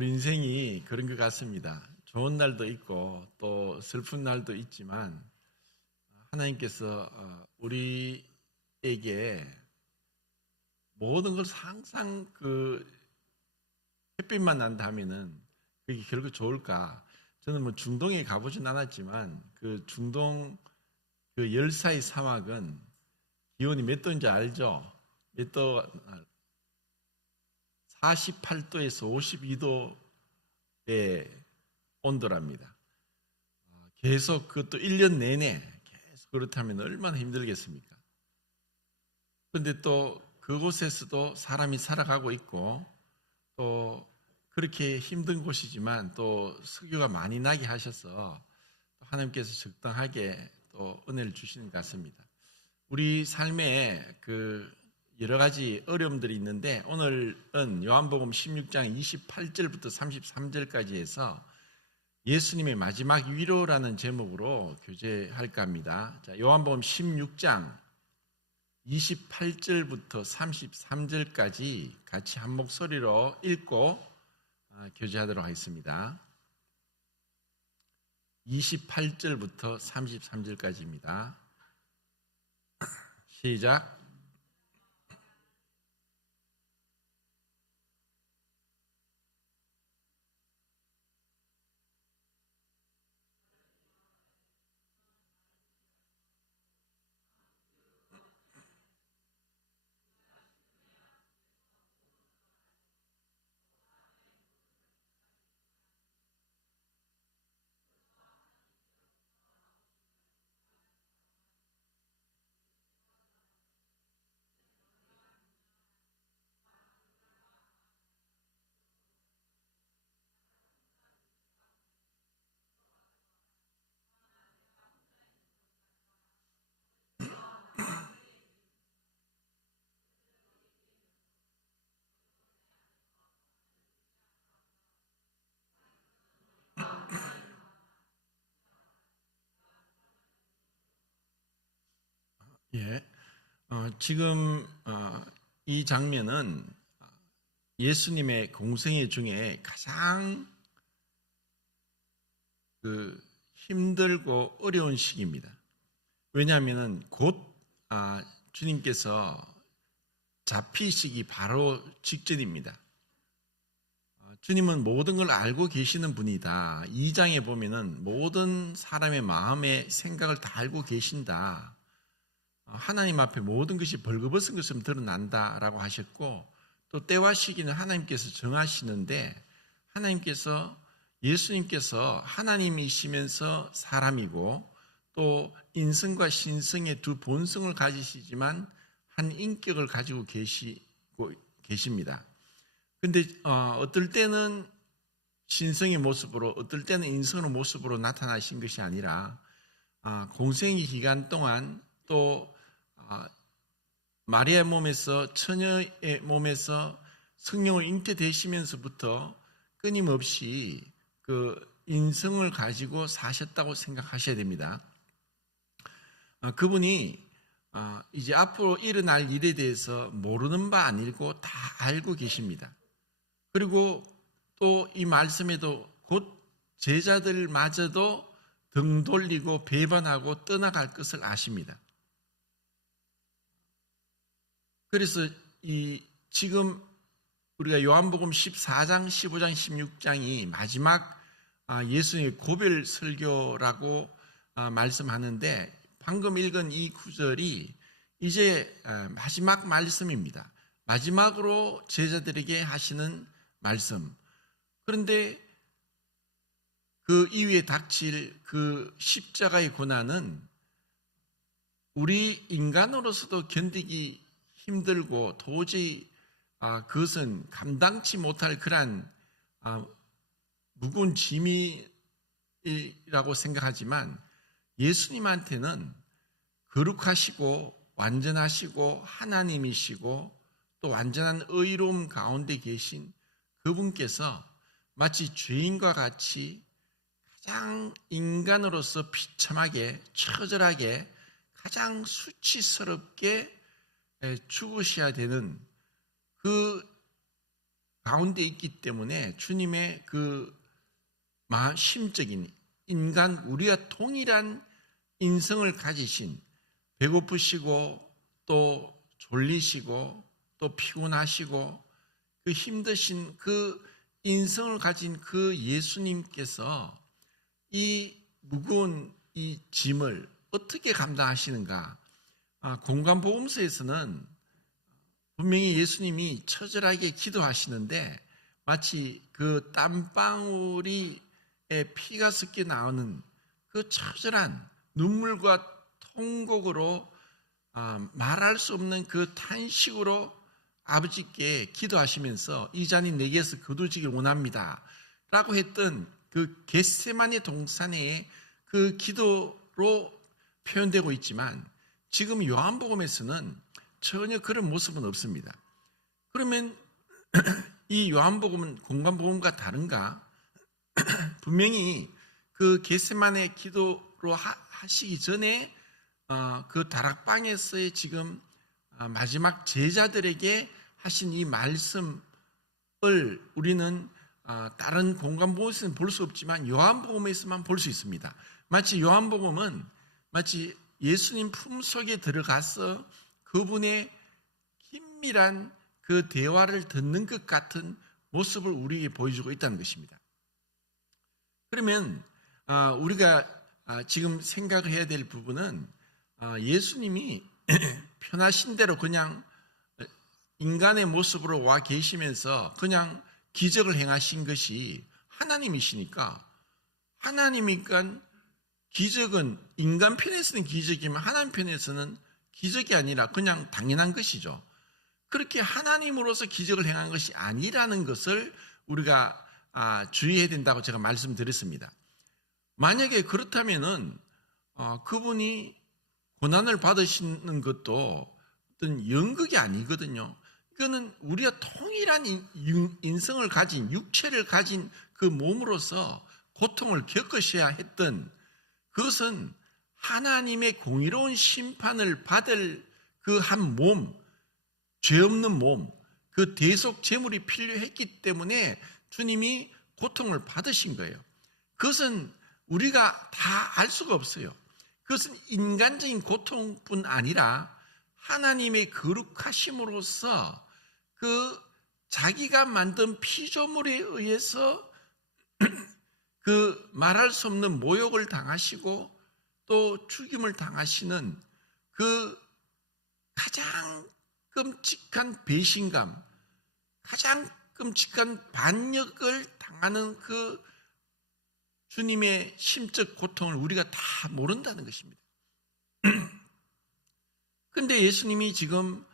우리 인생이 그런 것 같습니다. 좋은 날도 있고 또 슬픈 날도 있지만 하나님께서 우리에게 모든 걸 항상 햇빛만 난다면은 그게 결국 좋을까? 저는 뭐 중동에 가보진 않았지만 그 중동 그 열사의 사막은 기온이 몇 도인지 알죠? 몇 도? 48도에서 52도의 온도랍니다. 계속 그것도 1년 내내 계속 그렇다면 얼마나 힘들겠습니까? 그런데 또 그곳에서도 사람이 살아가고 있고 또 그렇게 힘든 곳이지만 또 석유가 많이 나게 하셔서 하나님께서 적당하게 또 은혜를 주시는 것 같습니다. 우리 삶에 여러 가지 어려움들이 있는데 오늘은 요한복음 16장 28절부터 33절까지 해서 예수님의 마지막 위로라는 제목으로 교제할까 합니다. 자, 요한복음 16장 28절부터 33절까지 같이 한 목소리로 읽고 교제하도록 하겠습니다. 28절부터 33절까지입니다. 시작. 예, 지금 이 장면은 예수님의 공생애 중에 가장 힘들고 어려운 시기입니다. 왜냐하면 곧 주님께서 잡히시기 바로 직전입니다. 주님은 모든 걸 알고 계시는 분이다. 2장에 보면은 모든 사람의 마음의 생각을 다 알고 계신다. 하나님 앞에 모든 것이 벌거벗은 것처럼 드러난다라고 하셨고 또 때와 시기는 하나님께서 정하시는데 예수님께서 하나님이시면서 사람이고 또 인성과 신성의 두 본성을 가지시지만 한 인격을 가지고 계십니다. 그런데 어떨 때는 신성의 모습으로 어떨 때는 인성의 모습으로 나타나신 것이 아니라 공생의 기간 동안 또 마리아의 몸에서 처녀의 몸에서 성령을 잉태되시면서부터 끊임없이 그 인성을 가지고 사셨다고 생각하셔야 됩니다. 그분이 이제 앞으로 일어날 일에 대해서 모르는 바 아니고 다 알고 계십니다. 그리고 또 이 말씀에도 곧 제자들마저도 등 돌리고 배반하고 떠나갈 것을 아십니다. 그래서 지금 우리가 요한복음 14장, 15장, 16장이 마지막 예수님의 고별 설교라고 말씀하는데 방금 읽은 이 구절이 이제 마지막 말씀입니다. 마지막으로 제자들에게 하시는 말씀. 그런데 그 이후에 닥칠 그 십자가의 고난은 우리 인간으로서도 견디기 힘들고 도저히 그것은 감당치 못할 그러한 무거운 짐이라고 생각하지만 예수님한테는 거룩하시고 완전하시고 하나님이시고 또 완전한 의로움 가운데 계신 그분께서 마치 죄인과 같이 가장 인간으로서 비참하게 처절하게 가장 수치스럽게 죽으셔야 되는 그 가운데 있기 때문에 주님의 그 심적인 인간 우리와 동일한 인성을 가지신, 배고프시고 또 졸리시고 또 피곤하시고 그 힘드신 그 인성을 가진 그 예수님께서 이 무거운 이 짐을 어떻게 감당하시는가? 공관복음서에서는 분명히 예수님이 처절하게 기도하시는데 마치 그 땀방울이 피가 섞여 나오는 그 처절한 눈물과 통곡으로 말할 수 없는 그 탄식으로 아버지께 기도하시면서 이 잔이 내게서 거두지길 원합니다 라고 했던 그 겟세마네 동산의 그 기도로 표현되고 있지만 지금 요한복음에서는 전혀 그런 모습은 없습니다. 그러면 이 요한복음은 공관복음과 다른가? 분명히 그 겟세마네 기도로 하시기 전에 그 다락방에서의 지금 마지막 제자들에게 하신 이 말씀을 우리는 다른 공관복음에서는 볼 수 없지만 요한복음에서만 볼 수 있습니다. 마치 요한복음은 마치 예수님 품속에 들어가서 그분의 긴밀한 그 대화를 듣는 것 같은 모습을 우리에게 보여주고 있다는 것입니다. 그러면 우리가 지금 생각을 해야 될 부분은 예수님이 편하신 대로 그냥 인간의 모습으로 와 계시면서 그냥 기적을 행하신 것이 하나님이시니까, 하나님이니까 기적은 인간 편에서는 기적이면 하나님 편에서는 기적이 아니라 그냥 당연한 것이죠. 그렇게 하나님으로서 기적을 행한 것이 아니라는 것을 우리가 주의해야 된다고 제가 말씀드렸습니다. 만약에 그렇다면은 그분이 고난을 받으시는 것도 어떤 연극이 아니거든요. 그거는 우리가 동일한 인성을 가진, 육체를 가진 그 몸으로서 고통을 겪으셔야 했던, 그것은 하나님의 공의로운 심판을 받을 그 한 몸, 죄 없는 몸, 그 대속 제물이 필요했기 때문에 주님이 고통을 받으신 거예요. 그것은 우리가 다 알 수가 없어요. 그것은 인간적인 고통뿐 아니라 하나님의 거룩하심으로서 그 자기가 만든 피조물에 의해서 그 말할 수 없는 모욕을 당하시고 또 죽임을 당하시는 그 가장 끔찍한 배신감, 가장 끔찍한 반역을 당하는 그 주님의 심적 고통을 우리가 다 모른다는 것입니다. 그런데 예수님이 지금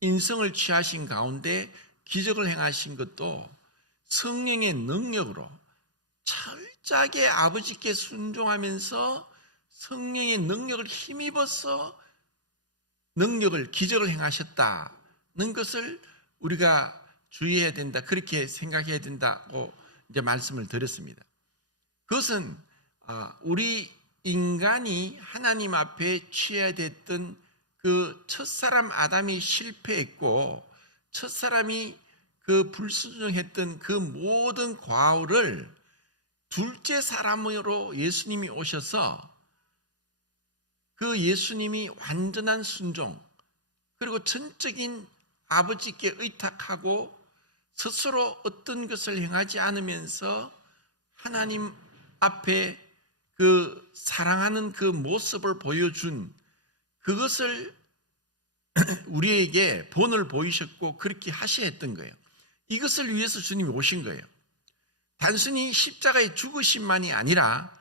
인성을 취하신 가운데 기적을 행하신 것도 성령의 능력으로 철저하게 아버지께 순종하면서 성령의 능력을 힘입어서 기적을 행하셨다는 것을 우리가 주의해야 된다, 그렇게 생각해야 된다고 이제 말씀을 드렸습니다. 그것은 우리 인간이 하나님 앞에 취해야 됐던 그 첫사람 아담이 실패했고 첫사람이 그 불순종했던 그 모든 과오를 둘째 사람으로 예수님이 오셔서 그 예수님이 완전한 순종, 그리고 전적인 아버지께 의탁하고 스스로 어떤 것을 행하지 않으면서 하나님 앞에 그 사랑하는 그 모습을 보여준, 그것을 우리에게 본을 보이셨고 그렇게 하셔야 했던 거예요. 이것을 위해서 주님이 오신 거예요. 단순히 십자가의 죽으심만이 아니라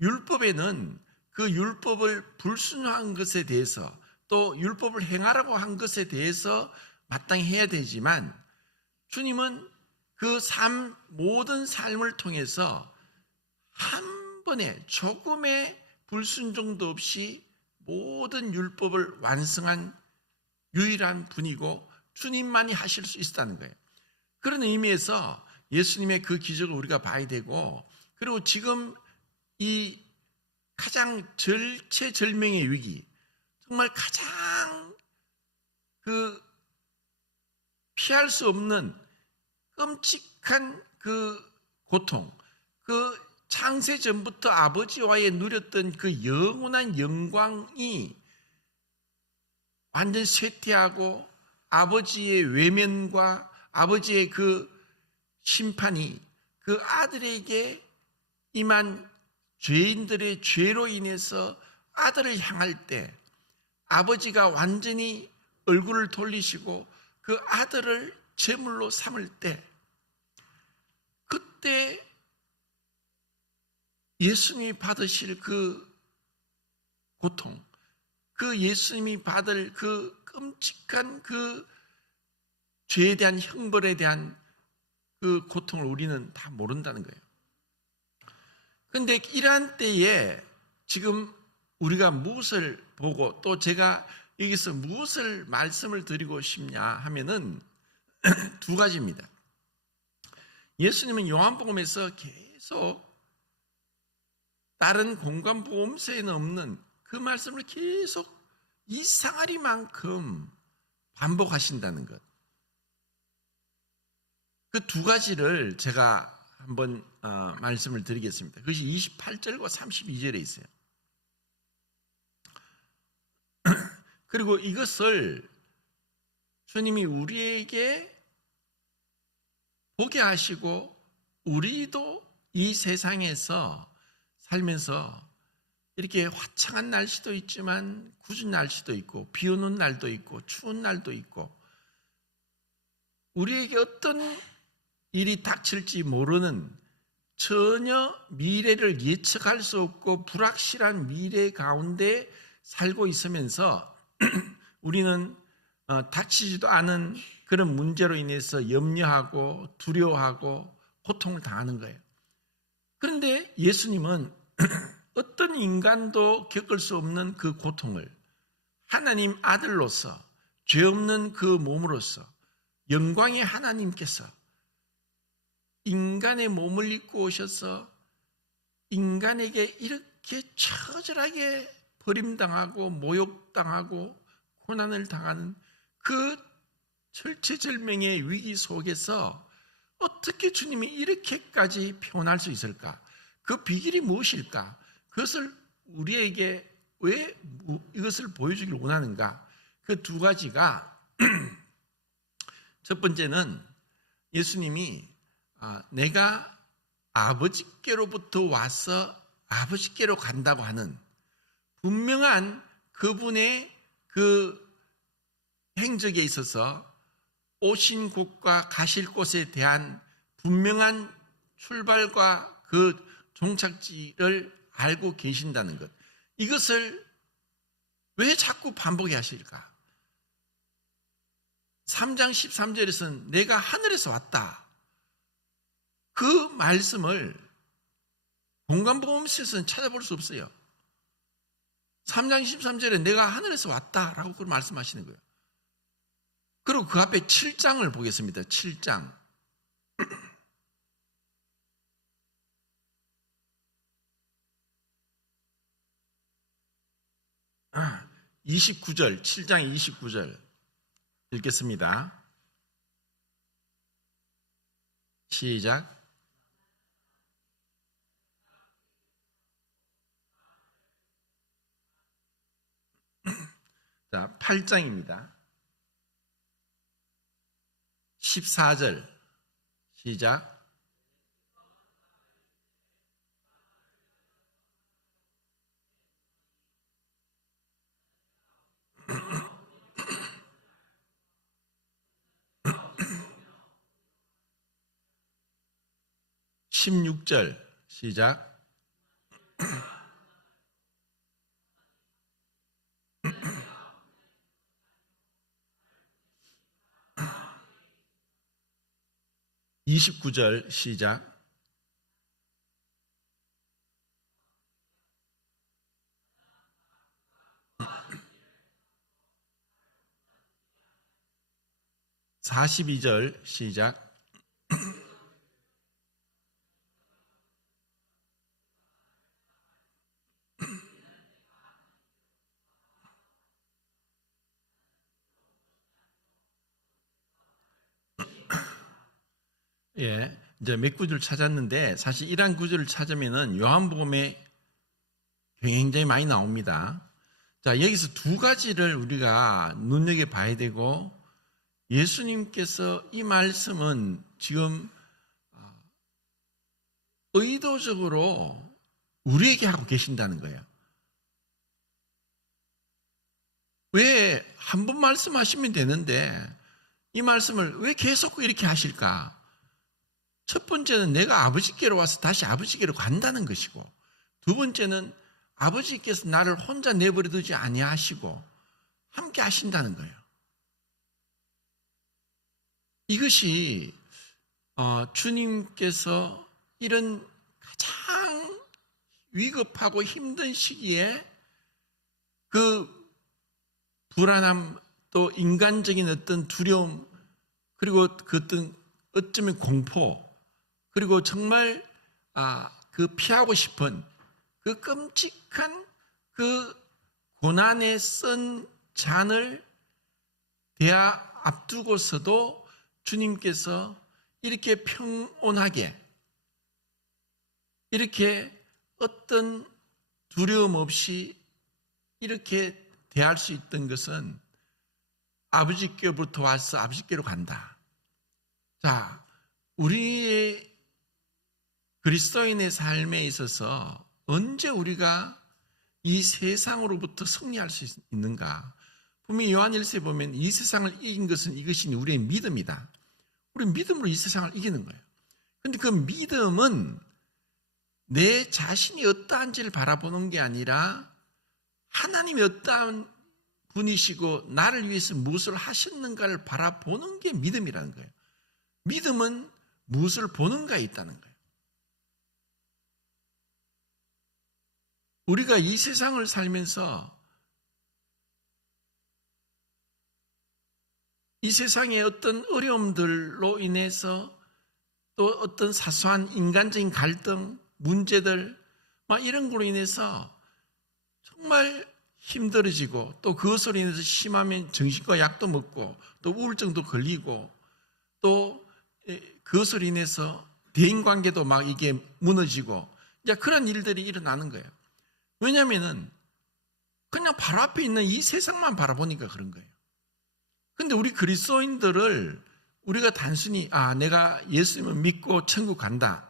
율법에는 그 율법을 불순종한 것에 대해서 또 율법을 행하라고 한 것에 대해서 마땅히 해야 되지만 주님은 그 모든 삶을 통해서 한 번에 조금의 불순종도 없이 모든 율법을 완성한 유일한 분이고 주님만이 하실 수 있었다는 거예요. 그런 의미에서 예수님의 그 기적을 우리가 봐야 되고, 그리고 지금 이 가장 절체절명의 위기, 정말 가장 그 피할 수 없는 끔찍한 그 고통, 그 창세 전부터 아버지와의 누렸던 그 영원한 영광이 완전 쇠퇴하고 아버지의 외면과 아버지의 그 심판이 그 아들에게 임한 죄인들의 죄로 인해서 아들을 향할 때 아버지가 완전히 얼굴을 돌리시고 그 아들을 제물로 삼을 때 그때 예수님이 받으실 그 고통, 그 예수님이 받을 그 끔찍한 그 죄에 대한 형벌에 대한 그 고통을 우리는 다 모른다는 거예요. 그런데 이러한 때에 지금 우리가 무엇을 보고 또 제가 여기서 무엇을 말씀을 드리고 싶냐 하면은 두 가지입니다. 예수님은 요한복음에서 계속 다른 공관복음서에는 없는 그 말씀을 계속 이상하리만큼 반복하신다는 것. 그 두 가지를 제가 한번 말씀을 드리겠습니다. 그것이 28절과 32절에 있어요. 그리고 이것을 주님이 우리에게 보게 하시고 우리도 이 세상에서 살면서 이렇게 화창한 날씨도 있지만 궂은 날씨도 있고 비 오는 날도 있고 추운 날도 있고 우리에게 어떤 일이 닥칠지 모르는 전혀 미래를 예측할 수 없고 불확실한 미래 가운데 살고 있으면서 우리는 닥치지도 않은 그런 문제로 인해서 염려하고 두려워하고 고통을 당하는 거예요. 그런데 예수님은 어떤 인간도 겪을 수 없는 그 고통을 하나님 아들로서 죄 없는 그 몸으로서 영광의 하나님께서 인간의 몸을 입고 오셔서 인간에게 이렇게 처절하게 버림당하고 모욕당하고 고난을 당하는 그 절체절명의 위기 속에서 어떻게 주님이 이렇게까지 표현할 수 있을까? 그 비결이 무엇일까? 그것을 우리에게 왜 이것을 보여주길 원하는가? 그 두 가지가 첫 번째는 예수님이 내가 아버지께로부터 와서 아버지께로 간다고 하는 분명한 그분의 그 행적에 있어서 오신 곳과 가실 곳에 대한 분명한 출발과 그 종착지를 알고 계신다는 것. 이것을 왜 자꾸 반복해 하실까? 3장 13절에서는 내가 하늘에서 왔다. 그 말씀을 공관복음서에서는 찾아볼 수 없어요. 3장 13절에 내가 하늘에서 왔다라고 그걸 말씀하시는 거예요. 그리고 그 앞에 7장을 보겠습니다. 7장. 29절, 7장 29절 읽겠습니다. 시작. 자, 8장입니다. 14절 시작. (16절) 시작. (29절) 시작. (42절) 시작. 예, 이제 몇 구절 찾았는데 사실 이러한 구절을 찾으면은 요한복음에 굉장히 많이 나옵니다. 자, 여기서 두 가지를 우리가 눈여겨봐야 되고, 예수님께서 이 말씀은 지금 의도적으로 우리에게 하고 계신다는 거예요. 왜 한 번 말씀하시면 되는데 이 말씀을 왜 계속 이렇게 하실까? 첫 번째는 내가 아버지께로 와서 다시 아버지께로 간다는 것이고, 두 번째는 아버지께서 나를 혼자 내버려 두지 아니하시고 함께 하신다는 거예요. 이것이 주님께서 이런 가장 위급하고 힘든 시기에 그 불안함, 또 인간적인 어떤 두려움, 그리고 그 어떤 어쩌면 공포, 그리고 정말 그 피하고 싶은 그 끔찍한 그 고난에 쓴 잔을 앞두고서도 주님께서 이렇게 평온하게, 이렇게 어떤 두려움 없이 이렇게 대할 수 있던 것은 아버지께로부터 와서 아버지께로 간다. 자, 우리의 그리스도인의 삶에 있어서 언제 우리가 이 세상으로부터 승리할 수 있는가? 분명히 요한일서에 보면 이 세상을 이긴 것은 이것이 우리의 믿음이다. 우리 믿음으로 이 세상을 이기는 거예요. 그런데 그 믿음은 내 자신이 어떠한지를 바라보는 게 아니라 하나님이 어떠한 분이시고 나를 위해서 무엇을 하셨는가를 바라보는 게 믿음이라는 거예요. 믿음은 무엇을 보는가에 있다는 거예요. 우리가 이 세상을 살면서 이 세상의 어떤 어려움들로 인해서 또 어떤 사소한 인간적인 갈등, 문제들 막 이런 걸로 인해서 정말 힘들어지고, 또 그것으로 인해서 심하면 정신과 약도 먹고 또 우울증도 걸리고, 또 그것으로 인해서 대인관계도 막 이게 무너지고, 이제 그런 일들이 일어나는 거예요. 왜냐하면은 그냥 바로 앞에 있는 이 세상만 바라보니까 그런 거예요. 근데 우리 그리스도인들을 우리가 단순히 내가 예수님을 믿고 천국 간다.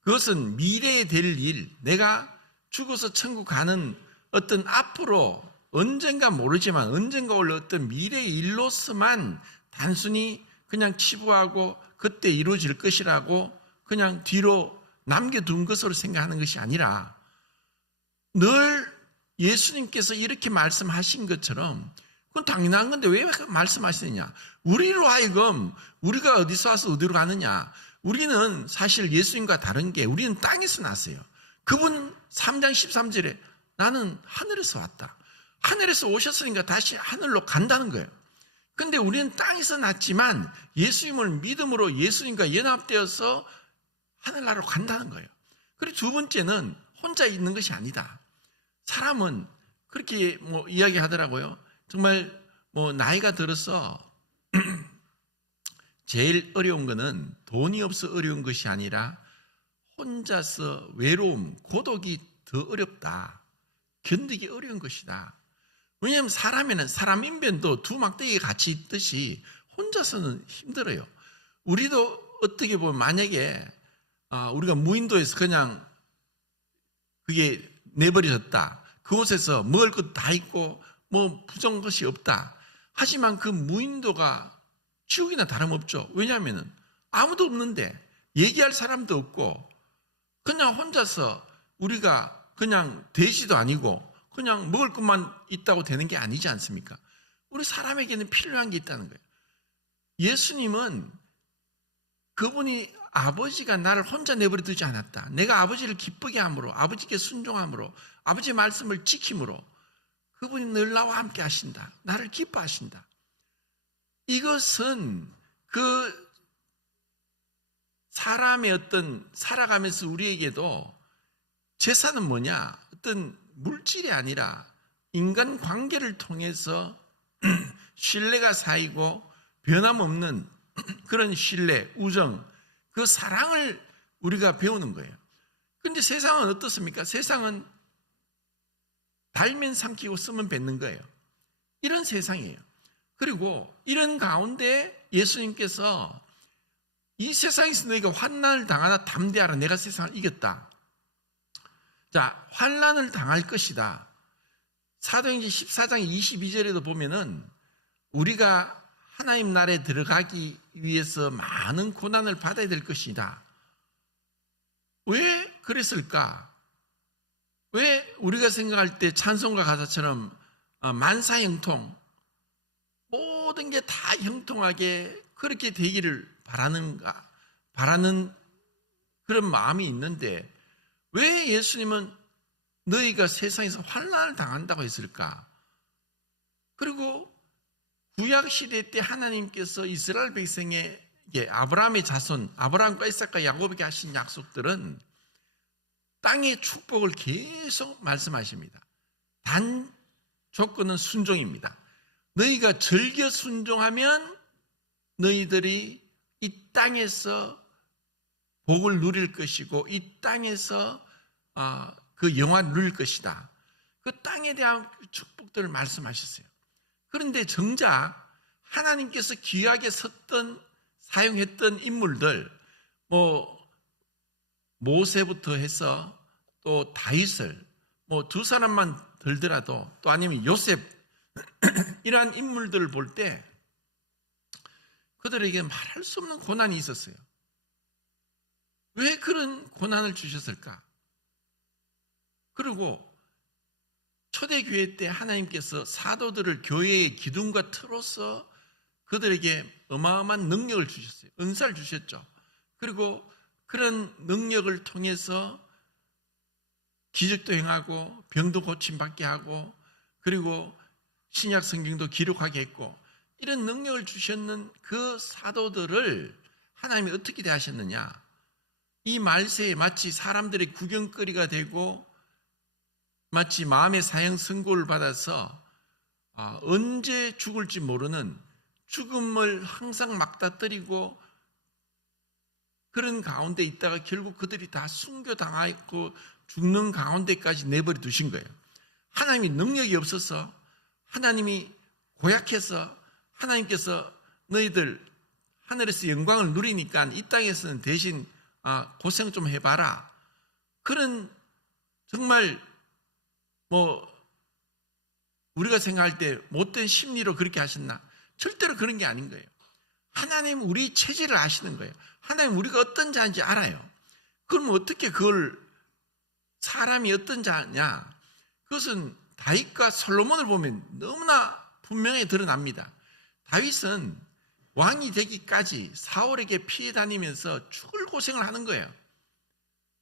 그것은 미래에 될 일, 내가 죽어서 천국 가는 어떤 앞으로 언젠가 모르지만 언젠가 올 어떤 미래의 일로서만 단순히 그냥 치부하고 그때 이루어질 것이라고 그냥 뒤로 남겨둔 것으로 생각하는 것이 아니라, 늘 예수님께서 이렇게 말씀하신 것처럼 그건 당연한 건데 왜 말씀하시느냐? 우리로 하여금 우리가 어디서 와서 어디로 가느냐? 우리는 사실 예수님과 다른 게 우리는 땅에서 났어요. 그분 3장 13절에 나는 하늘에서 왔다. 하늘에서 오셨으니까 다시 하늘로 간다는 거예요. 그런데 우리는 땅에서 났지만 예수님을 믿음으로 예수님과 연합되어서 하늘나라로 간다는 거예요. 그리고 두 번째는 혼자 있는 것이 아니다. 사람은 그렇게 이야기하더라고요. 정말 나이가 들어서 제일 어려운 거는 돈이 없어 어려운 것이 아니라 혼자서 외로움, 고독이 더 어렵다. 견디기 어려운 것이다. 왜냐하면 사람에는 사람 인변도 두 막대기가 같이 있듯이 혼자서는 힘들어요. 우리도 어떻게 보면 만약에 우리가 무인도에서 그냥 그게 내버려졌다. 그곳에서 먹을 것 다 있고 부정한 것이 없다. 하지만 그 무인도가 지옥이나 다름없죠. 왜냐하면 아무도 없는데 얘기할 사람도 없고 그냥 혼자서 우리가 그냥 돼지도 아니고 그냥 먹을 것만 있다고 되는 게 아니지 않습니까? 우리 사람에게는 필요한 게 있다는 거예요. 예수님은 그분이 아버지가 나를 혼자 내버려 두지 않았다. 내가 아버지를 기쁘게 함으로, 아버지께 순종함으로, 아버지의 말씀을 지킴으로 그분이 늘 나와 함께 하신다. 나를 기뻐하신다. 이것은 그 사람의 어떤 살아가면서 우리에게도 재산은 뭐냐? 어떤 물질이 아니라 인간관계를 통해서 신뢰가 쌓이고 변함없는 그런 신뢰, 우정, 그 사랑을 우리가 배우는 거예요. 그런데 세상은 어떻습니까? 세상은 달면 삼키고 쓰면 뱉는 거예요. 이런 세상이에요. 그리고 이런 가운데 예수님께서 이 세상에서 너희가 환난을 당하나 담대하라. 내가 세상을 이겼다. 자, 환난을 당할 것이다. 사도행전 14장 22절에도 보면은 우리가 하나님 나라에 들어가기 위해서 많은 고난을 받아야 될 것이다. 왜 그랬을까? 왜 우리가 생각할 때 찬송가 가사처럼 만사형통, 모든 게 다 형통하게 그렇게 되기를 바라는 그런 마음이 있는데 왜 예수님은 너희가 세상에서 환난을 당한다고 했을까? 그리고 구약 시대 때 하나님께서 이스라엘 백성에게 아브라함의 자손, 아브라함과 이삭과 야곱에게 하신 약속들은 땅의 축복을 계속 말씀하십니다. 단 조건은 순종입니다. 너희가 즐겨 순종하면 너희들이 이 땅에서 복을 누릴 것이고 이 땅에서 그 영화를 누릴 것이다. 그 땅에 대한 축복들을 말씀하셨어요. 그런데 정작 하나님께서 귀하게 사용했던 인물들, 모세부터 해서 또 다윗을 두 사람만 들더라도 또 아니면 요셉 이러한 인물들을 볼 때 그들에게 말할 수 없는 고난이 있었어요. 왜 그런 고난을 주셨을까? 그리고 초대교회 때 하나님께서 사도들을 교회의 기둥과 틀어서 그들에게 어마어마한 능력을 주셨어요. 은사를 주셨죠. 그리고 그런 능력을 통해서 기적도 행하고 병도 고침받게 하고 그리고 신약 성경도 기록하게 했고 이런 능력을 주셨는 그 사도들을 하나님이 어떻게 대하셨느냐? 이 말세에 마치 사람들의 구경거리가 되고 마치 마음의 사형 선고를 받아서 언제 죽을지 모르는 죽음을 항상 막다뜨리고 그런 가운데 있다가 결국 그들이 다 순교당하고 죽는 가운데까지 내버려 두신 거예요. 하나님이 능력이 없어서 하나님이 고약해서 하나님께서 너희들 하늘에서 영광을 누리니까 이 땅에서는 대신 고생 좀 해봐라. 그런 정말 우리가 생각할 때 못된 심리로 그렇게 하셨나? 절대로 그런 게 아닌 거예요. 하나님 우리 체질을 아시는 거예요. 하나님 우리가 어떤 자인지 알아요. 그럼 어떻게 그걸 사람이 어떤 자냐? 그것은 다윗과 솔로몬을 보면 너무나 분명히 드러납니다. 다윗은 왕이 되기까지 사울에게 피해 다니면서 죽을 고생을 하는 거예요.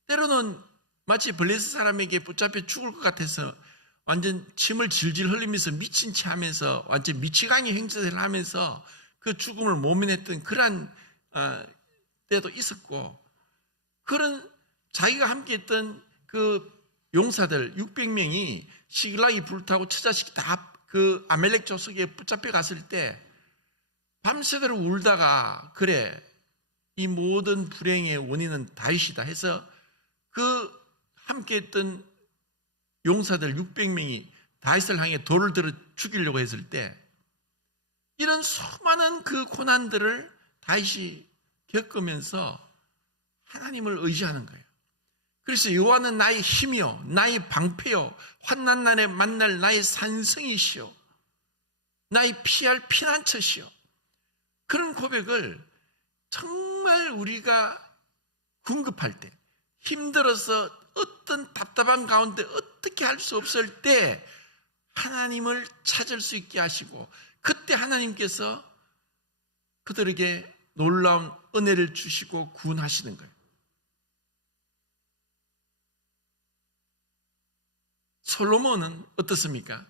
때로는 마치 블레셋 사람에게 붙잡혀 죽을 것 같아서 완전 침을 질질 흘리면서 미친 체 하면서 완전 미치광이 행세를 하면서 그 죽음을 모면했던 그러한 때도 있었고 그런 자기가 함께했던 그 용사들 600명이 시글락이 불타고 처자식이 다 그 아멜렉 족속에 붙잡혀 갔을 때 밤새도록 울다가 그래 이 모든 불행의 원인은 다윗이다 해서 그 함께했던 용사들 600명이 다윗을 향해 돌을 들어 죽이려고 했을 때 이런 수많은 그 고난들을 다윗이 겪으면서 하나님을 의지하는 거예요. 그래서 여호와는 나의 힘이요 나의 방패요 환난 날에 만날 나의 산성이시요 나의 피할 피난처시요. 그런 고백을 정말 우리가 궁급할 때 힘들어서 어떤 답답한 가운데 어떻게 할 수 없을 때 하나님을 찾을 수 있게 하시고 그때 하나님께서 그들에게 놀라운 은혜를 주시고 구원하시는 거예요. 솔로몬은 어떻습니까?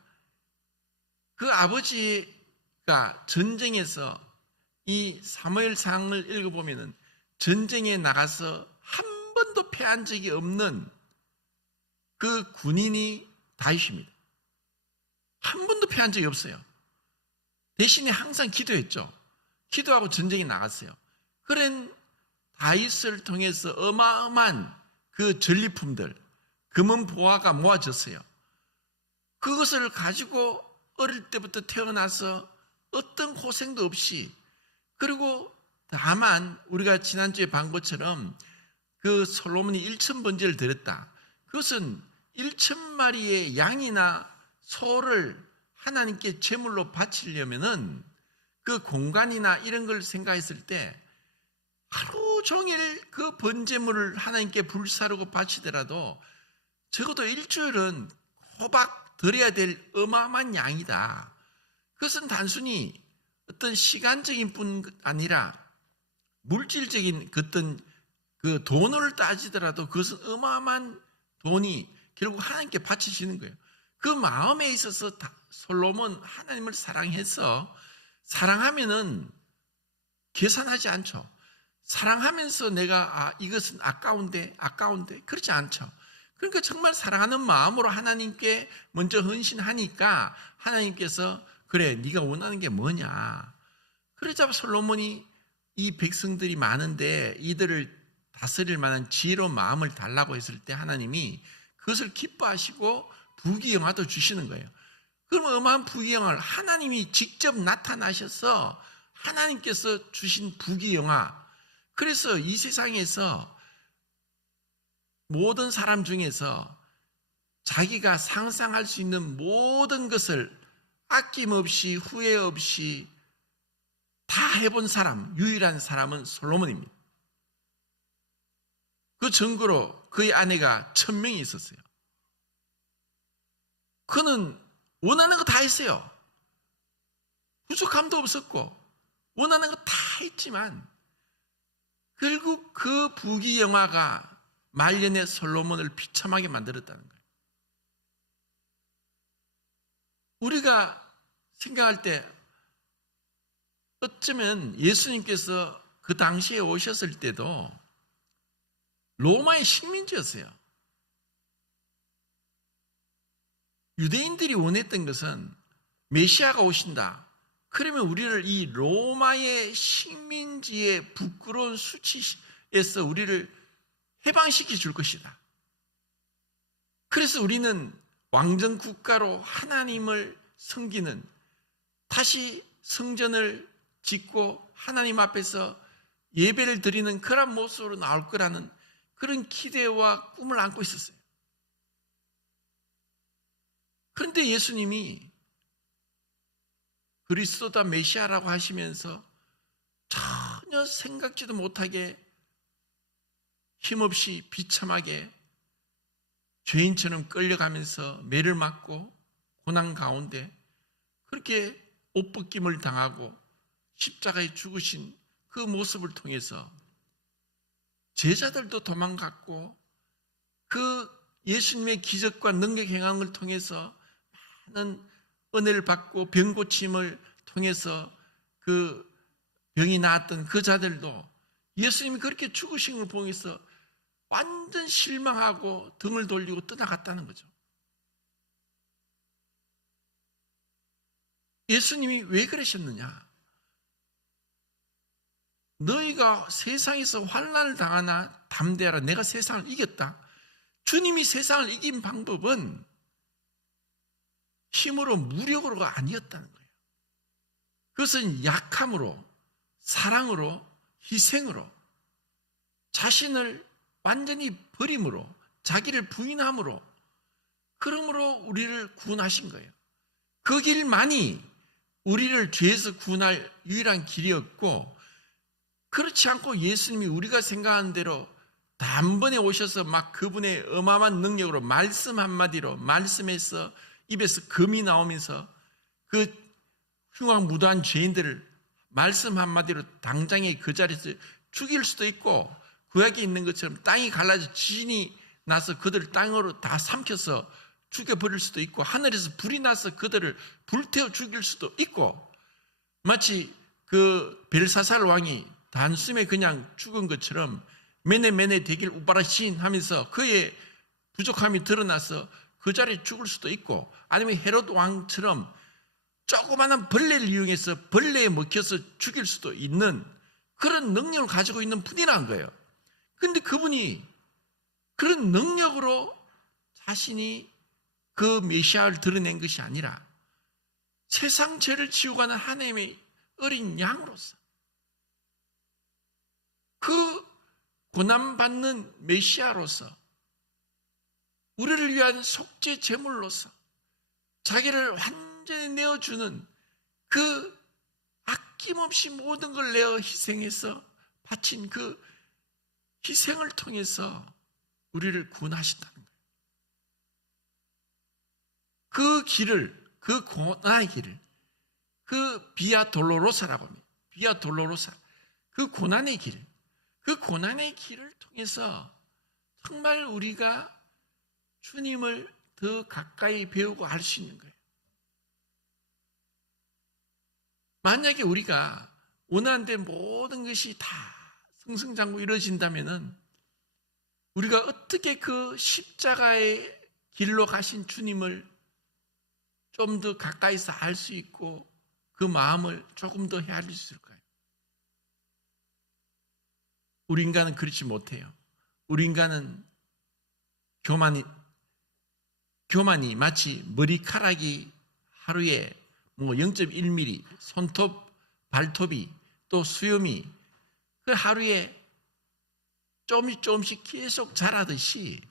그 아버지가 전쟁에서 이 사무엘상을 읽어보면 전쟁에 나가서 한 번도 패한 적이 없는 그 군인이 다윗입니다. 한 번도 패한 적이 없어요. 대신에 항상 기도했죠. 기도하고 전쟁에 나갔어요. 그런 다윗을 통해서 어마어마한 그 전리품들, 금은 보화가 모아졌어요. 그것을 가지고 어릴 때부터 태어나서 어떤 고생도 없이, 그리고 다만 우리가 지난주에 본 것처럼 그 솔로몬이 1,000번제를 드렸다. 그것은 1,000마리의 양이나 소를 하나님께 제물로 바치려면은 그 공간이나 이런 걸 생각했을 때 하루 종일 그 번제물을 하나님께 불사르고 바치더라도 적어도 일주일은 호박 드려야 될 어마어마한 양이다. 그것은 단순히 어떤 시간적인 뿐 아니라 물질적인 어떤 그 돈을 따지더라도 그것은 어마어마한 돈이 결국 하나님께 바치시는 거예요. 그 마음에 있어서 솔로몬 하나님을 사랑해서, 사랑하면은 계산하지 않죠. 사랑하면서 내가 이것은 아까운데 그렇지 않죠. 그러니까 정말 사랑하는 마음으로 하나님께 먼저 헌신하니까 하나님께서 그래 네가 원하는 게 뭐냐. 그러자 솔로몬이 이 백성들이 많은데 이들을 다스릴 만한 지혜로운 마음을 달라고 했을 때 하나님이 그것을 기뻐하시고 부귀영화도 주시는 거예요. 그러면 어마어마한 부귀영화를 하나님이 직접 나타나셔서 하나님께서 주신 부귀영화. 그래서 이 세상에서 모든 사람 중에서 자기가 상상할 수 있는 모든 것을 아낌없이 후회 없이 다 해본 사람, 유일한 사람은 솔로몬입니다. 그 증거로 그의 아내가 1,000명이 있었어요. 그는 원하는 거 다 했어요. 부족함도 없었고 원하는 거 다 했지만 결국 그 부귀영화가 말년의 솔로몬을 비참하게 만들었다는 거예요. 우리가 생각할 때 어쩌면 예수님께서 그 당시에 오셨을 때도 로마의 식민지였어요. 유대인들이 원했던 것은 메시아가 오신다. 그러면 우리를 이 로마의 식민지의 부끄러운 수치에서 우리를 해방시켜 줄 것이다. 그래서 우리는 왕정 국가로 하나님을 섬기는, 다시 성전을 짓고 하나님 앞에서 예배를 드리는 그런 모습으로 나올 거라는 그런 기대와 꿈을 안고 있었어요. 그런데 예수님이 그리스도다 메시아라고 하시면서 전혀 생각지도 못하게 힘없이 비참하게 죄인처럼 끌려가면서 매를 맞고 고난 가운데 그렇게 옷벗김을 당하고 십자가에 죽으신 그 모습을 통해서 제자들도 도망갔고 그 예수님의 기적과 능력 행함을 통해서 많은 은혜를 받고 병 고침을 통해서 그 병이 나았던 그 자들도 예수님이 그렇게 죽으신 걸 보면서 완전 실망하고 등을 돌리고 떠나갔다는 거죠. 예수님이 왜 그러셨느냐? 너희가 세상에서 환난을 당하나 담대하라. 내가 세상을 이겼다. 주님이 세상을 이긴 방법은 힘으로 무력으로가 아니었다는 거예요. 그것은 약함으로, 사랑으로, 희생으로, 자신을 완전히 버림으로, 자기를 부인함으로, 그러므로 우리를 구원하신 거예요. 그 길만이 우리를 죄에서 구원할 유일한 길이었고, 그렇지 않고 예수님이 우리가 생각하는 대로 단번에 오셔서 막 그분의 어마어마한 능력으로 말씀 한마디로, 말씀에서 입에서 금이 나오면서 그 흉악무도한 죄인들을 말씀 한마디로 당장에 그 자리에서 죽일 수도 있고, 구약에 있는 것처럼 땅이 갈라져 지진이 나서 그들을 땅으로 다 삼켜서 죽여버릴 수도 있고, 하늘에서 불이 나서 그들을 불태워 죽일 수도 있고, 마치 그 벨사살 왕이 단숨에 그냥 죽은 것처럼 메네 대길 우바라신 하면서 그의 부족함이 드러나서 그 자리에 죽을 수도 있고, 아니면 헤롯 왕처럼 조그마한 벌레를 이용해서 벌레에 먹혀서 죽일 수도 있는 그런 능력을 가지고 있는 분이란 거예요. 그런데 그분이 그런 능력으로 자신이 그 메시아를 드러낸 것이 아니라 세상 죄를 지우고 가는 하나님의 어린 양으로서 그 고난받는 메시아로서 우리를 위한 속죄 제물로서 자기를 완전히 내어주는 그 아낌없이 모든 걸 내어 희생해서 바친 그 희생을 통해서 우리를 구원하신다는 거예요. 그 길을, 그 고난의 길을, 그 비아 돌로로사라고 합니다. 비아 돌로로사. 그 고난의 길, 그 고난의 길을 통해서 정말 우리가 주님을 더 가까이 배우고 알 수 있는 거예요. 만약에 우리가 원하는 데 모든 것이 다 승승장구 이루어진다면은 우리가 어떻게 그 십자가의 길로 가신 주님을 좀 더 가까이서 알 수 있고 그 마음을 조금 더 헤아릴 수 있을까요? 우리 인간은 그렇지 못해요. 우리 인간은 교만이 마치 머리카락이 하루에 뭐 0.1mm, 손톱, 발톱이 또 수염이 그 하루에 조금씩 계속 자라듯이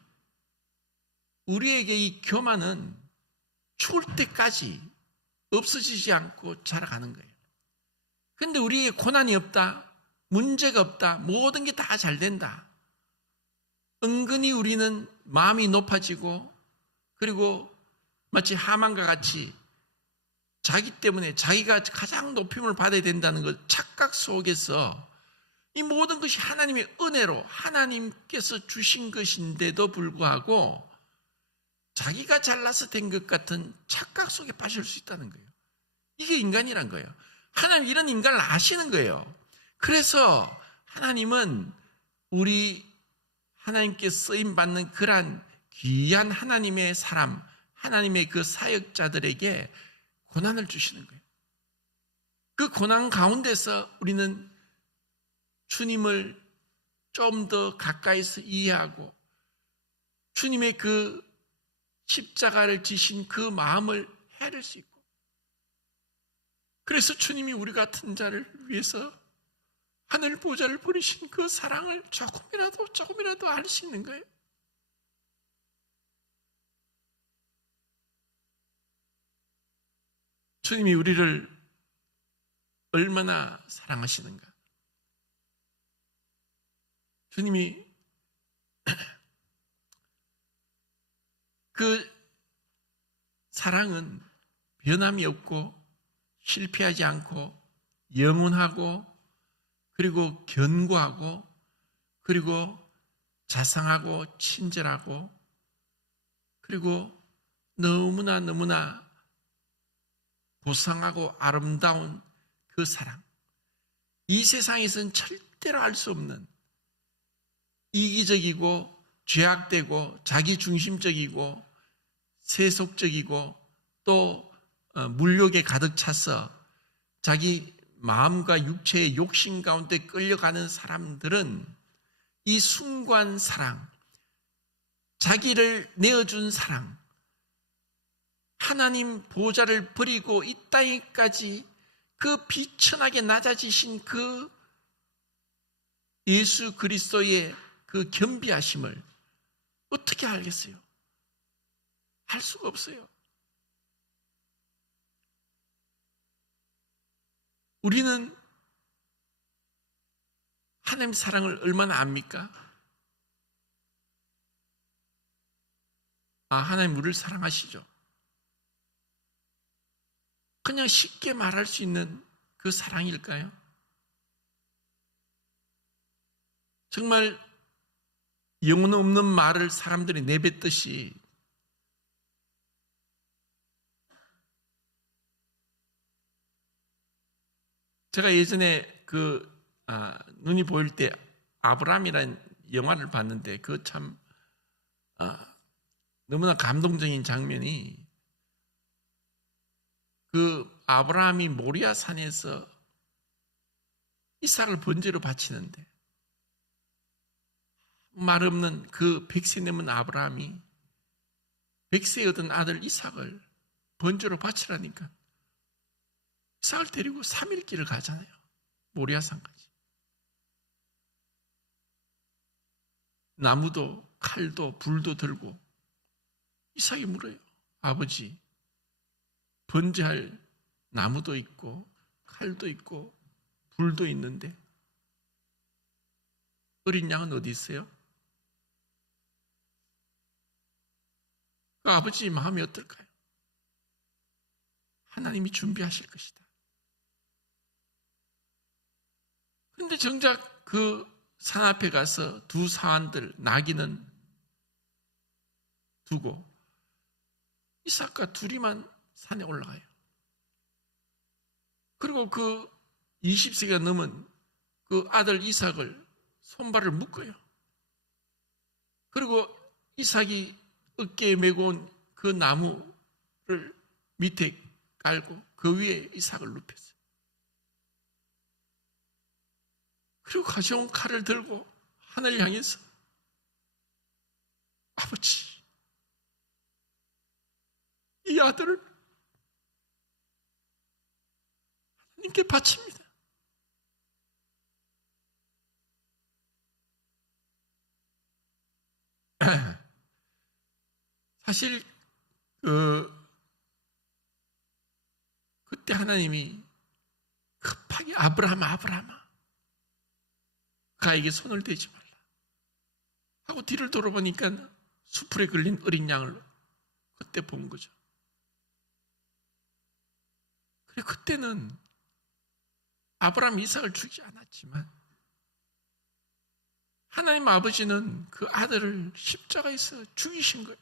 우리에게 이 교만은 죽을 때까지 없어지지 않고 자라가는 거예요. 그런데 우리에게 고난이 없다, 문제가 없다, 모든 게 다 잘 된다. 은근히 우리는 마음이 높아지고 그리고 마치 하만과 같이 자기 때문에 자기가 가장 높임을 받아야 된다는 걸 착각 속에서 이 모든 것이 하나님의 은혜로 하나님께서 주신 것인데도 불구하고 자기가 잘나서 된 것 같은 착각 속에 빠질 수 있다는 거예요. 이게 인간이란 거예요. 하나님 이런 인간을 아시는 거예요. 그래서 하나님은 우리 하나님께 쓰임받는 그러한 귀한 하나님의 사람, 하나님의 그 사역자들에게 고난을 주시는 거예요. 그 고난 가운데서 우리는 주님을 좀 더 가까이서 이해하고 주님의 그 십자가를 지신 그 마음을 헤아릴 수 있고 그래서 주님이 우리 같은 자를 위해서 하늘 보좌를 부리신 그 사랑을 조금이라도 알 수 있는 거예요. 주님이 우리를 얼마나 사랑하시는가. 주님이 그 사랑은 변함이 없고 실패하지 않고 영원하고 그리고 견고하고 그리고 자상하고 친절하고 그리고 너무나 고상하고 아름다운 그 사랑. 이 세상에서는 절대로 알 수 없는 이기적이고 죄악되고 자기중심적이고 세속적이고 또 물욕에 가득 차서 자기 마음과 육체의 욕심 가운데 끌려가는 사람들은 이 숭고한 사랑, 자기를 내어준 사랑, 하나님 보좌를 버리고 이 땅에까지 그 비천하게 낮아지신 그 예수 그리스도의 그 겸비하심을 어떻게 알겠어요? 할 수가 없어요. 우리는 하나님 사랑을 얼마나 압니까? 하나님 우리를 사랑하시죠. 그냥 쉽게 말할 수 있는 그 사랑일까요? 정말 영혼 없는 말을 사람들이 내뱉듯이 제가 예전에 눈이 보일 때 아브라함이라는 영화를 봤는데 그 참 너무나 감동적인 장면이 그 아브라함이 모리아 산에서 이삭을 번제로 바치는데 말 없는 그 100세 넘은 아브라함이 100세 얻은 아들 이삭을 번제로 바치라니까 이삭을 데리고 3일 길을 가잖아요. 모리아 산까지. 나무도 칼도 불도 들고 이삭이 물어요. 아버지, 번제할 나무도 있고 칼도 있고 불도 있는데 어린 양은 어디 있어요? 그 아버지 마음이 어떨까요? 하나님이 준비하실 것이다. 그런데 정작 그 산 앞에 가서 두 사환들 나귀는 두고 이삭과 둘이만 산에 올라가요. 그리고 그 20세가 넘은 그 아들 이삭을 손발을 묶어요. 그리고 이삭이 어깨에 메고 온 그 나무를 밑에 깔고 그 위에 이삭을 눕혔어요. 그리고 가져온 칼을 들고 하늘 향해서 아버지, 이 아들을 하나님께 바칩니다. 사실 그때 하나님이 급하게 아브라함아 가에게 손을 대지 말라 하고 뒤를 돌아보니까 수풀에 걸린 어린 양을 그때 본 거죠. 그리고 그때는 아브라함 이삭을 주지 않았지만 하나님 아버지는 그 아들을 십자가에서 죽이신 거예요.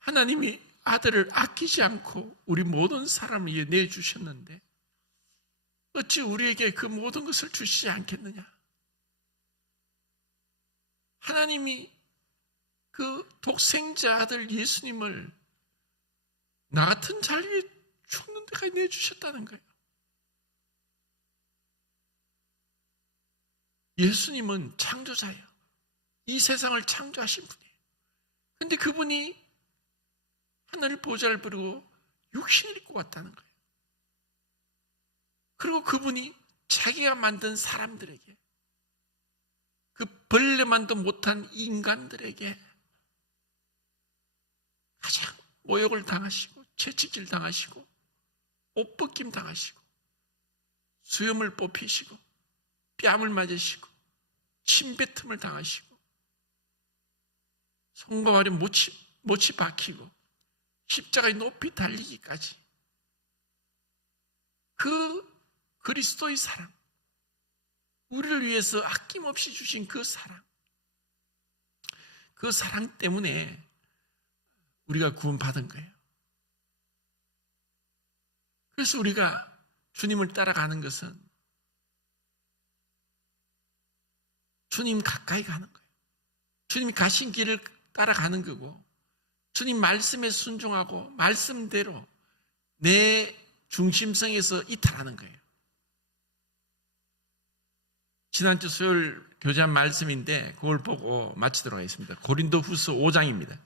하나님이 아들을 아끼지 않고 우리 모든 사람을 위해 내주셨는데 어찌 우리에게 그 모든 것을 주시지 않겠느냐? 하나님이 그 독생자 아들 예수님을 나 같은 자를 위해 죽는 데까지 내주셨다는 거예요. 예수님은 창조자예요. 이 세상을 창조하신 분이에요. 그런데 그분이 하늘 보좌를 부르고 육신을 입고 왔다는 거예요. 그리고 그분이 자기가 만든 사람들에게 그 벌레만도 못한 인간들에게 가장 모욕을 당하시고 채찍질 당하시고 옷벗김 당하시고 수염을 뽑히시고 뺨을 맞으시고 침뱉음을 당하시고 손과 발에 못이 박히고 십자가에 높이 달리기까지 그 그리스도의 사랑, 우리를 위해서 아낌없이 주신 그 사랑 때문에 우리가 구원받은 거예요. 그래서 우리가 주님을 따라가는 것은 주님 가까이 가는 거예요. 주님이 가신 길을 따라가는 거고 주님 말씀에 순종하고 말씀대로 내 중심성에서 이탈하는 거예요. 지난주 수요일 교제한 말씀인데 그걸 보고 마치도록 하겠습니다. 고린도후서 5장입니다.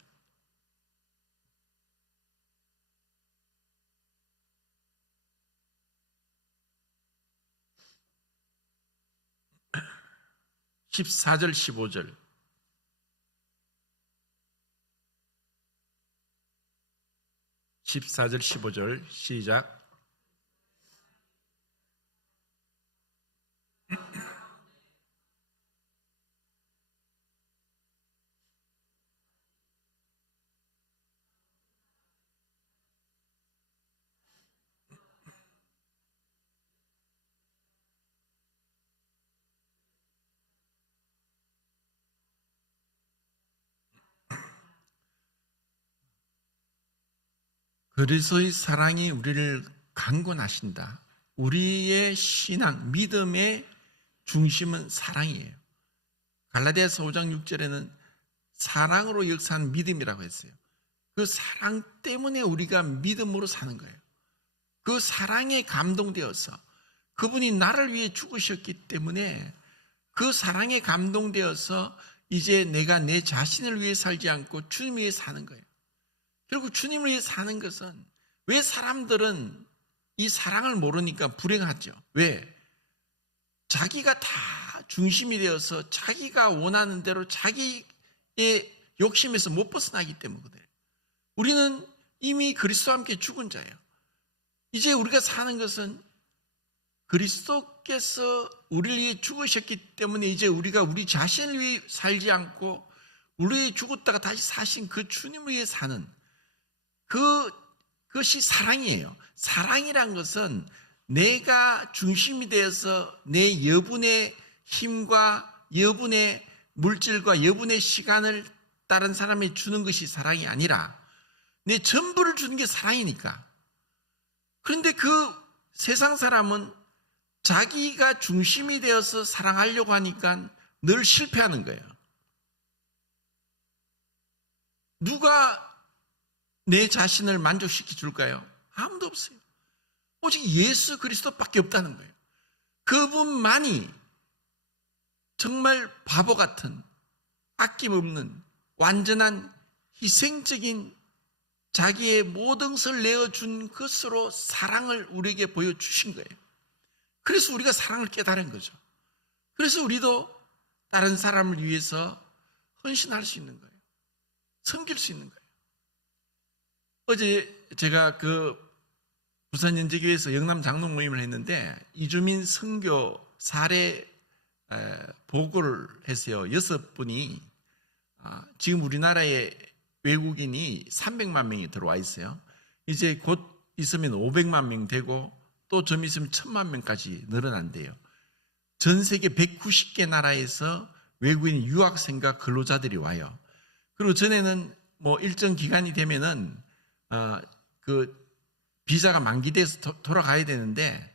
(14절) (15절) 14절 15절 시작. 그리스도의 사랑이 우리를 강권하신다. 우리의 신앙, 믿음의 중심은 사랑이에요. 갈라디아서 5장 6절에는 사랑으로 역사한 믿음이라고 했어요. 그 사랑 때문에 우리가 믿음으로 사는 거예요. 그 사랑에 감동되어서 그분이 나를 위해 죽으셨기 때문에 그 사랑에 감동되어서 이제 내가 내 자신을 위해 살지 않고 주님 위해 사는 거예요. 결국 주님을 위해 사는 것은, 왜 사람들은 이 사랑을 모르니까 불행하죠? 왜? 자기가 다 중심이 되어서 자기가 원하는 대로 자기의 욕심에서 못 벗어나기 때문이거든요. 우리는 이미 그리스도와 함께 죽은 자예요. 이제 우리가 사는 것은 그리스도께서 우리를 위해 죽으셨기 때문에 이제 우리가 우리 자신을 위해 살지 않고 우리 죽었다가 다시 사신 그 주님을 위해 사는 그것이 사랑이에요. 사랑이란 것은 내가 중심이 되어서 내 여분의 힘과 여분의 물질과 여분의 시간을 다른 사람에 주는 것이 사랑이 아니라 내 전부를 주는 게 사랑이니까. 그런데 그 세상 사람은 자기가 중심이 되어서 사랑하려고 하니까 늘 실패하는 거예요. 누가 내 자신을 만족시켜 줄까요? 아무도 없어요. 오직 예수 그리스도밖에 없다는 거예요. 그분만이 정말 바보 같은, 아낌없는, 완전한 희생적인 자기의 모든 것을 내어준 것으로 사랑을 우리에게 보여주신 거예요. 그래서 우리가 사랑을 깨달은 거죠. 그래서 우리도 다른 사람을 위해서 헌신할 수 있는 거예요. 섬길 수 있는 거예요. 어제 제가 부산 연제교회에서 영남 장로 모임을 했는데 이주민 선교 사례 보고를 했어요. 6분이 지금 우리나라에 외국인이 300만 명이 들어와 있어요. 이제 곧 있으면 500만 명 되고 또 좀 있으면 1000만 명까지 늘어난대요. 전 세계 190개 나라에서 외국인 유학생과 근로자들이 와요. 그리고 전에는 일정 기간이 되면은 비자가 만기돼서 돌아가야 되는데,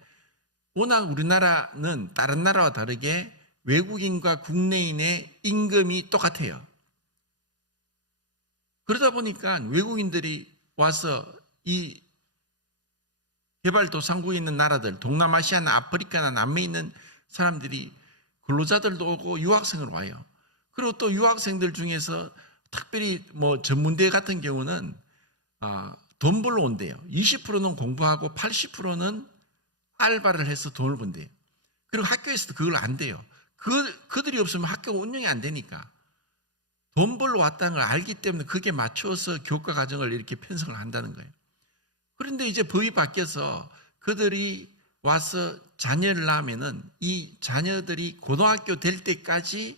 워낙 우리나라는 다른 나라와 다르게 외국인과 국내인의 임금이 똑같아요. 그러다 보니까 외국인들이 와서 이 개발도상국에 있는 나라들, 동남아시아나 아프리카나 남미에 있는 사람들이 근로자들도 오고 유학생으로 와요. 그리고 또 유학생들 중에서 특별히 전문대 같은 경우는 돈 벌러 온대요. 20%는 공부하고 80%는 알바를 해서 돈을 번대요. 그리고 학교에서도 그걸 안 돼요. 그들이 없으면 학교가 운영이 안 되니까. 돈 벌러 왔다는 걸 알기 때문에 그게 맞춰서 교과 과정을 이렇게 편성을 한다는 거예요. 그런데 이제 법이 바뀌어서 그들이 와서 자녀를 낳으면은 이 자녀들이 고등학교 될 때까지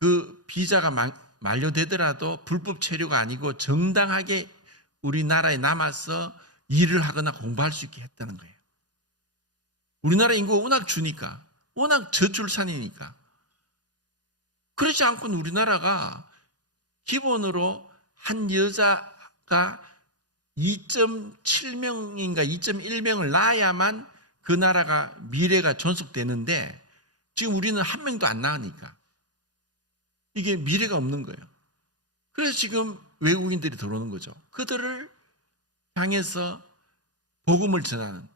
그 비자가 만료되더라도 불법 체류가 아니고 정당하게 우리나라에 남아서 일을 하거나 공부할 수 있게 했다는 거예요. 우리나라 인구가 워낙 주니까, 워낙 저출산이니까. 그렇지 않고는 우리나라가 기본으로 한 여자가 2.7명인가 2.1명을 낳아야만 그 나라가 미래가 존속되는데 지금 우리는 한 명도 안 낳으니까 이게 미래가 없는 거예요. 그래서 지금 외국인들이 들어오는 거죠. 그들을 향해서 복음을 전하는,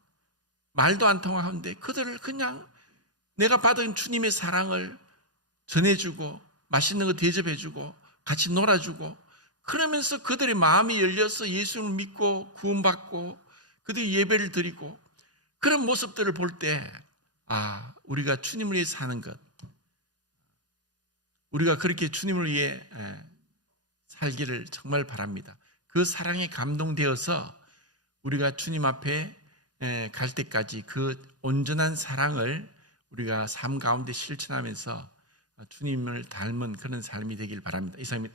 말도 안 통하는데 그들을 그냥 내가 받은 주님의 사랑을 전해주고 맛있는 거 대접해주고 같이 놀아주고, 그러면서 그들의 마음이 열려서 예수를 믿고 구원받고 그들이 예배를 드리고, 그런 모습들을 볼 때 우리가 주님을 위해 사는 것, 우리가 그렇게 주님을 위해 살기를 정말 바랍니다. 그 사랑에 감동되어서 우리가 주님 앞에 갈 때까지 그 온전한 사랑을 우리가 삶 가운데 실천하면서 주님을 닮은 그런 삶이 되길 바랍니다. 이상입니다.